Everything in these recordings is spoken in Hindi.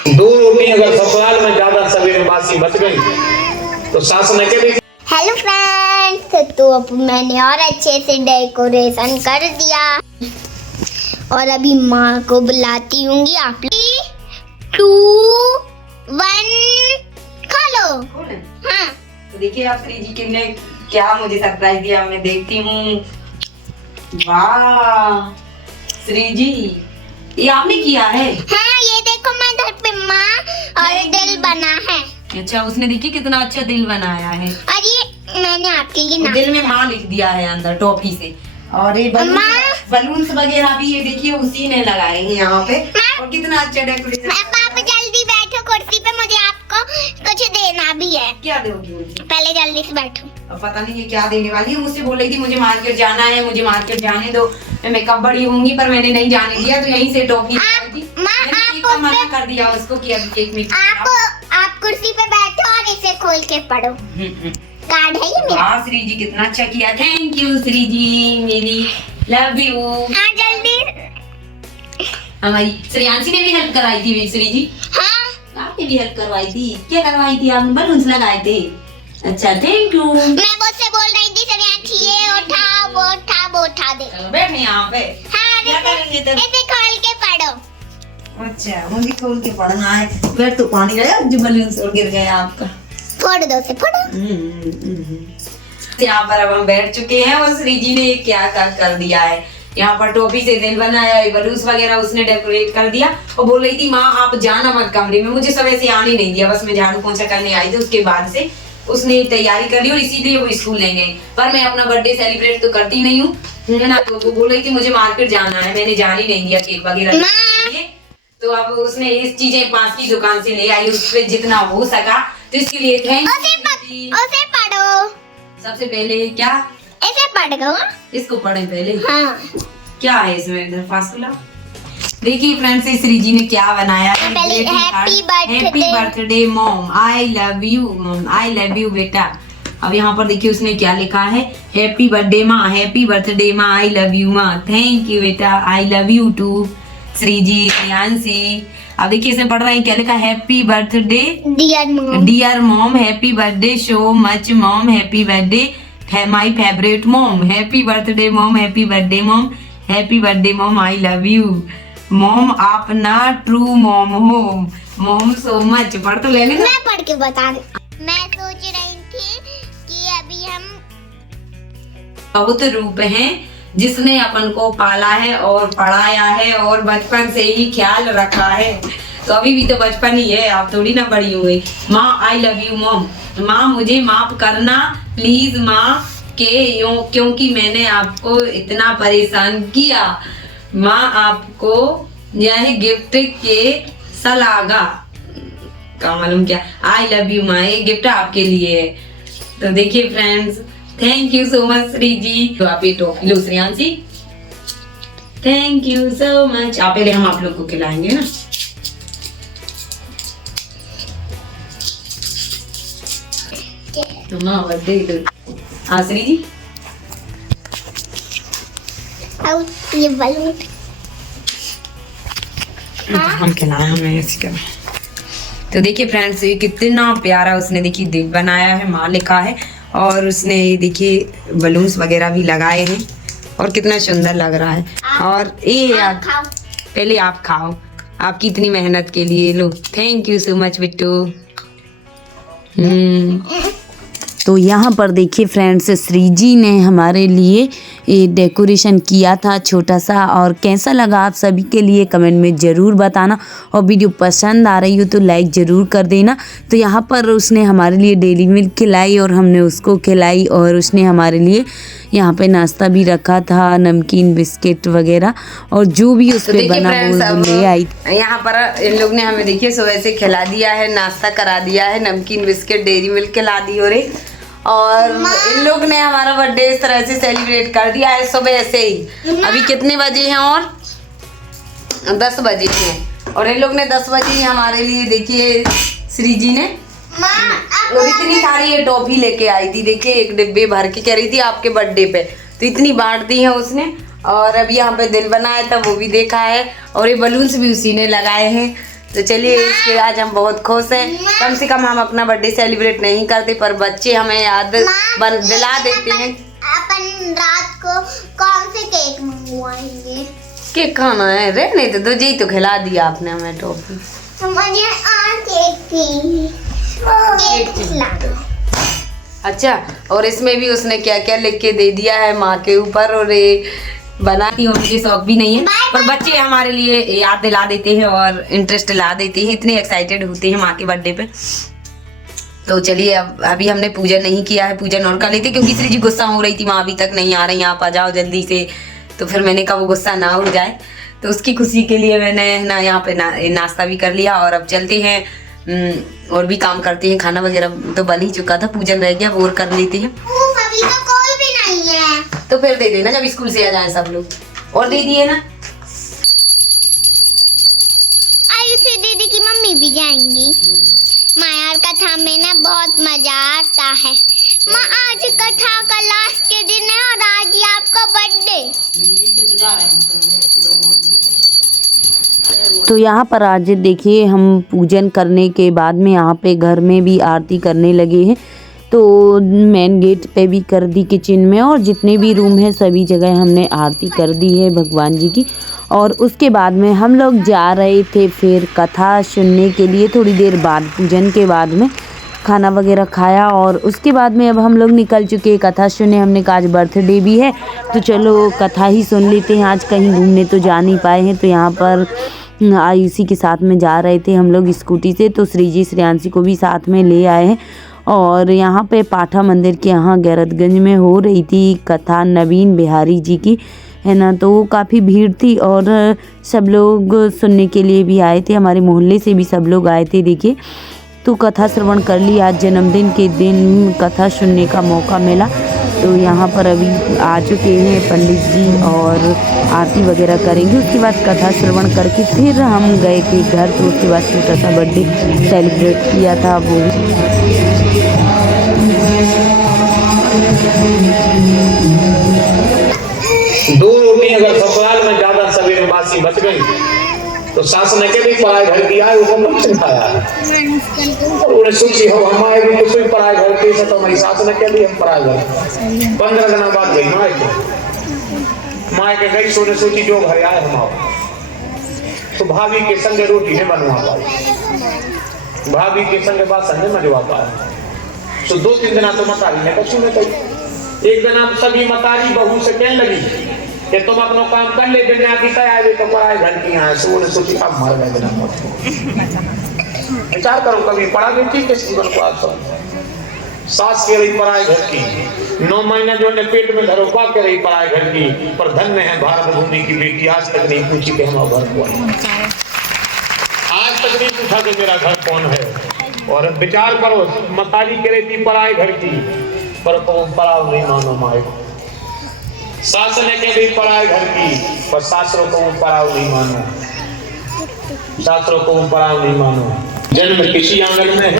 दो रोटी अगर ससुराल में ज्यादा सवेरे बासी बच गई तो सास ने कह दी। हेलो फ्रेंड्स, तो अब मैंने और अच्छे से डेकोरेशन कर दिया और अभी माँ को बुलाती हूँगी। आप 2, 1 खा लो। हाँ, तो देखिए आप श्री जी ने क्या मुझे सरप्राइज दिया, मैं देखती हूँ। वाह श्री जी, ये आपने किया है? हाँ, ये देखो मैं घर पे माँ और दिल बना है। अच्छा, उसने देखिए कितना अच्छा दिल बनाया है और ये मैंने आपके लिए नाम दिल में माँ लिख दिया है अंदर टॉफी से। और ये बलून्स वगैरह भी ये देखिए उसी ने लगाए हैं यहाँ पे। और कितना अच्छा डेकोरेशन। पापा जल्दी बैठो कुर्सी पे, मुझे आपको कुछ देना भी है। क्या दोगी मुझे? पहले जल्दी से बैठो। अब पता नहीं ये क्या देने वाली है। मुझसे बोल रही थी मुझे मार्केट जाना है, मुझे मार्केट जाने दो, मैं मेकअप बड़ी होंगी, पर मैंने नहीं जाने दिया। तो यहीं से टॉफी थी, मना कर दिया उसको कि अब केक में आप कुर्सी पे बैठो और इसे खोल के पढ़ो। कार्ड है ये मेरा। वाह श्री जी कितना अच्छा किया, थैंक यू श्री जी, मेरी लव यू। हाँ जल्दी। हमारी श्रेयांशी ने भी हेल्प कराई थी श्री जी। हाँ, आपने भी हेल्प करवाई थी। क्या करवाई थी आपने? बलून्स लगाए थे। अच्छा थैंक यू। मैं मुझसे बोल रही थी श्रेयांशी ये उठा वो उठा वो उठा दे। चलो बैठे यहाँ पे। हाँ, क्या करेंगे तब? इसे खोल के पढ़ो। अच्छा मुझे खोल के पढ़ना है। बैठ तो पानी गया जो बलून से गिर गया आपका। फोड़ दो से फोड़ो। यहाँ पर अब हम बैठ चुके हैं और श्री जी ने क्या कर दिया है। यहाँ पर टोपी से दिल बनाया, बलून्स वगैरह उसने डेकोरेट कर दिया। और बोल रही थी माँ आप जाना मत कमरे में। मुझे सुबह से आने नहीं दिया, बस मैं झाड़ू पोंछा करने आई थी। उसके बाद से उसने तैयारी कर ली और इसीलिए वो स्कूल नहीं गई। पर मैं अपना बर्थडे सेलिब्रेट तो करती नहीं हूँ, है ना। तो वो बोल रही थी मुझे मार्केट जाना है, मैंने जाने नहीं दिया केक वगैरह। तो अब उसने इस चीजें पास की दुकान से ले आई, उससे जितना हो सका। तो इसके लिए थैंक यू। उसे पढ़ो। सबसे पहले क्या इसे पढ़ दो। इसको पढ़े पहले। हाँ, क्या है इसमें दरख्वास्त खुला। देखिए फ्रेंड्स श्री जी ने क्या बनाया है। पहले happy birthday mom, I love you mom, I love you बेटा। अब यहाँ पर देखिए उसने क्या लिखा है, हैप्पी बर्थडे माँ, हैप्पी बर्थडे माँ, आई लव यू माँ, थैंक यू बेटा, I love you too Shri ji, Shreyanshi. अब देखिए इसमें पढ़ रहे हैं क्या लिखा, happy birthday dear mom, happy birthday so much mom, happy birthday my favourite mom, happy birthday mom, happy birthday mom, happy birthday mom, I love you mom, आप ना ट्रू मॉम हो मॉम सो मच। पढ़ तो लेने दो। मैं पढ़ के बता दूं। मैं सोच रही थी कि अभी हम बहुत रूप हैं जिसने अपन को पाला है और पढ़ाया है और बचपन से ही ख्याल रखा है। तो अभी भी तो बचपन ही है, आप थोड़ी ना बड़ी हो गई। माँ आई लव यू मॉम, माँ मुझे माफ करना प्लीज माँ क्योंकि मैंने आपको इतना परेशान किया। माँ आपको यह गिफ्ट के सलागा का मालूम क्या, आई लव यू माँ, ये गिफ्ट आपके लिए है। तो देखिए friends thank you so much Shri ji. तो आप ये टॉफी लो Shreyanshi, thank you so much. आप पहले हम आप लोग को खिलाएंगे ना। तो माँ बर्थडे हाँ श्री जी। ये बलून हम खिलाए, हमें ऐसे करना। तो देखिए फ्रेंड्स ये कितना प्यारा उसने देखिए दिल बनाया है, माँ लिखा है। और उसने देखिए बलून्स वगैरह भी लगाए हैं और कितना सुंदर लग रहा है। और ये यार पहले आप खाओ, आपकी इतनी मेहनत के लिए। लो thank you so much Bittu. तो यहाँ पर देखिए फ्रेंड्स श्री जी ने हमारे लिए ये डेकोरेशन किया था छोटा सा। और कैसा लगा आप सभी के लिए कमेंट में ज़रूर बताना। और वीडियो पसंद आ रही हो तो लाइक ज़रूर कर देना। तो यहाँ पर उसने हमारे लिए डेली मिल्क खिलाई और हमने उसको खिलाई। और उसने हमारे लिए यहाँ पे नाश्ता भी रखा था, नमकीन बिस्किट वगैरह और जो भी उस पे बना वो ले आई। यहाँ पर इन लोग ने हमें देखिए सुबह से खिला दिया है, नाश्ता करा दिया है, नमकीन बिस्किट डेरी मिल्क खिला दी। और इन लोग ने हमारा बर्थडे इस तरह से सेलिब्रेट कर दिया है सुबह से ही। अभी कितने बजे हैं? और 10 बजे हैं। और इन लोग ने 10 बजे ही हमारे लिए देखिए श्री जी ने और इतनी सारी ये टॉफी लेके आई थी। देखिए एक डिब्बे भर के कह रही थी आपके बर्थडे पे, तो इतनी बांट दी है उसने। और अभी यहाँ पे दिल बनाया था वो भी देखा है और ये बलून्स भी उसी ने लगाए हैं। तो चलिए इसलिए आज हम बहुत खुश हैं। कम से कम हम अपना बर्थडे सेलिब्रेट नहीं करते पर बच्चे हमें याद दिला देते हैं। अपन रात को कौन से केक मंगवाएंगे? केक खाना है, रहने तो जी तो खिला दिया आपने हमें टॉफी। मुझे केक खिला दो। अच्छा, और इसमें भी उसने क्या क्या लिख के दे दिया है माँ के ऊपर, और ये बनाती हूँ, मुझे शौक भी नहीं है पर बच्चे हमारे लिए याद दिला देते हैं और इंटरेस्ट ला देते हैं, इतने एक्साइटेड होते हैं माँ के बर्थडे पे। तो चलिए अब अभी हमने पूजन नहीं किया है, पूजन और कर लेते क्योंकि श्री जी गुस्सा हो रही थी, माँ अभी तक नहीं आ रही, आप आ जाओ जल्दी से। तो फिर मैंने कहा वो गुस्सा ना हो जाए, तो उसकी खुशी के लिए मैंने ना यहाँ पे नाश्ता भी कर लिया और अब चलते हैं और भी काम करते हैं। खाना वगैरह तो बन ही चुका था, पूजन रह गया वो और कर लेते हैं। अभी तो कोई भी नहीं है। तो फिर दे देना जब स्कूल से आ जाए सब लोग, और दे दिए ना। आयुषी दीदी की मम्मी भी जाएंगी। माँ यार कथा में ना बहुत मजा आता है। माँ आज कथा का लास्ट के दिन है और आज ही आपका बर्थडे। तो यहाँ पर आज देखिए हम पूजन करने के बाद में यहाँ पे घर में भी आरती करने लगे हैं। तो मेन गेट पे भी कर दी, किचन में और जितने भी रूम है सभी जगह हमने आरती कर दी है भगवान जी की। और उसके बाद में हम लोग जा रहे थे फिर कथा सुनने के लिए। थोड़ी देर बाद पूजन के बाद में खाना वगैरह खाया और उसके बाद में अब हम लोग निकल चुके कथा सुनने। हमने कहा आज बर्थडे भी है तो चलो कथा ही सुन लेते हैं, आज कहीं घूमने तो जा नहीं पाए हैं। तो यहाँ पर आयुषी के साथ में जा रहे थे हम लोग स्कूटी से, तो श्री जी श्रेयांशी को भी साथ में ले आए हैं। और यहाँ पे पाठा मंदिर के यहाँ गैरतगंज में हो रही थी कथा नवीन बिहारी जी की, है ना। तो काफ़ी भीड़ थी और सब लोग सुनने के लिए भी आए थे, हमारे मोहल्ले से भी सब लोग आए थे। देखिए तो कथा श्रवण कर ली, आज जन्मदिन के दिन कथा सुनने का मौका मिला। तो यहाँ पर अभी आ चुके हैं पंडित जी और आरती वगैरह करेंगे, उसके बाद कथा श्रवण करके फिर हम गए थे घर। तो उसके बाद छोटा सा बर्थडे सेलिब्रेट किया था वो। दो रोटी अगर ससुराल में ज्यादा सवेरे बासी बच गई तो सास ने के भी पराए घर की आए वो नहीं खाया और उन्हें सोची हो हमारे भी कुछ भी पराए घर के से तो हमारी सास ने के भी हम पराए घर 15 दिन बाद गई माए के गई सोने सोची जो घर आए हम आओ। तो भाभी के संग रोटी नहीं बनवा पाई, भाभी के संग बात नहीं मजवा पाए। तो 2-3 दिन तो मतारी ने कछु नहीं कही। एक दिन हम सभी मतारी बहू से कहने लगी कि तुम अपना काम कर ले, दिन आती तैयार तो पढ़ाई घर की यहाँ सोने सोची अब मर गए दिन विचार करो कभी पढ़ा गई थी किस जीवन को आप सास के रही पढ़ाई घर की 9 महीने जो ने पेट में धरोपा के रही पढ़ाई घर की, पर धन्य है भारत भूमि की बेटी, आज तक नहीं पूछी कि हमारा घर कौन है, आज तक नहीं पूछा कि मेरा घर कौन है। और विचार करो मतारी के रही थी पढ़ाई घर की, पर पढ़ाओ नहीं मानो माए, सास ने के भी पढ़ाई घर की पर सासरों को पढ़ाओ नहीं मानो, सासरों को पढ़ाओ नहीं मानो। जन्म किसी आंगन में है,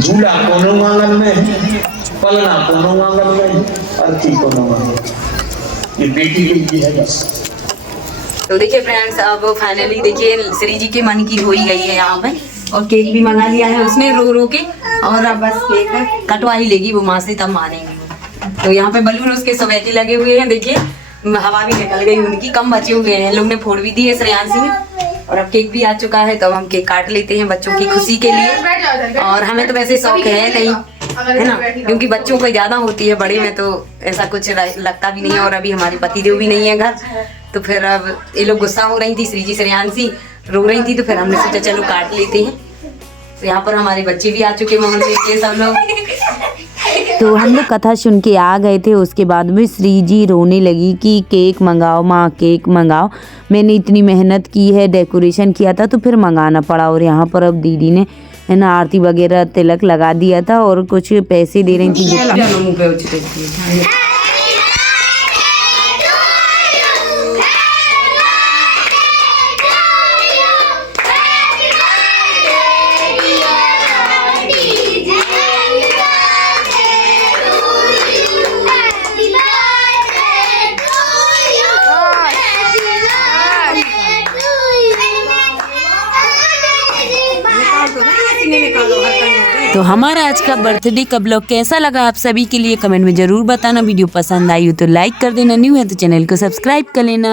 झूला कोनो आंगन में है, पलना कोनो आंगन में है, अर्थी कोनो आंगन। ये बेटी की है बस। तो देखिए फ्रेंड्स अब फाइनली देखिए श्री जी के मन की हो ही गई है यहाँ पे, और केक भी मंगा लिया है उसने रो रो के, और अब बस केक कटवा ही लेगी वो माँ से, तब मानेंगे। तो यहाँ पे बलून उसके सवेती लगे हुए हैं, देखिए हवा भी निकल गई उनकी, कम बचे हुए हैं, लोग ने फोड़ भी दी है श्रेयांशी ने। और अब केक भी आ चुका है तो अब हम केक काट लेते हैं बच्चों की खुशी के लिए। और हमें तो वैसे शौक है नहीं, है ना, क्योंकि बच्चों को ज्यादा होती है, बड़े में तो ऐसा कुछ लगता भी नहीं है। और अभी हमारे पतिदेव भी नहीं है घर, तो फिर अब ये लोग गुस्सा हो रही थी, श्री जी श्रेयांशी रो रही थी, तो फिर हमने सोचा चलो काट लेते हैं। तो यहाँ पर हमारे बच्चे भी आ चुके मोहल्ले के सब लोग। तो हम लोग कथा सुन के आ गए थे, उसके बाद में श्री जी रोने लगी कि केक मंगाओ माँ, केक मंगाओ, मैंने इतनी मेहनत की है, डेकोरेशन किया था, तो फिर मंगाना पड़ा। और यहाँ पर अब दीदी ने है ना आरती वगैरह तिलक लगा दिया था और कुछ पैसे दे रही थी। तो नहीं ऐसी नहीं निकालो हर कहीं। तो हमारा आज का बर्थडे का ब्लॉग कैसा लगा आप सभी के लिए कमेंट में ज़रूर बताना। वीडियो पसंद आई हो तो लाइक कर देना, न्यू है तो चैनल को सब्सक्राइब कर लेना।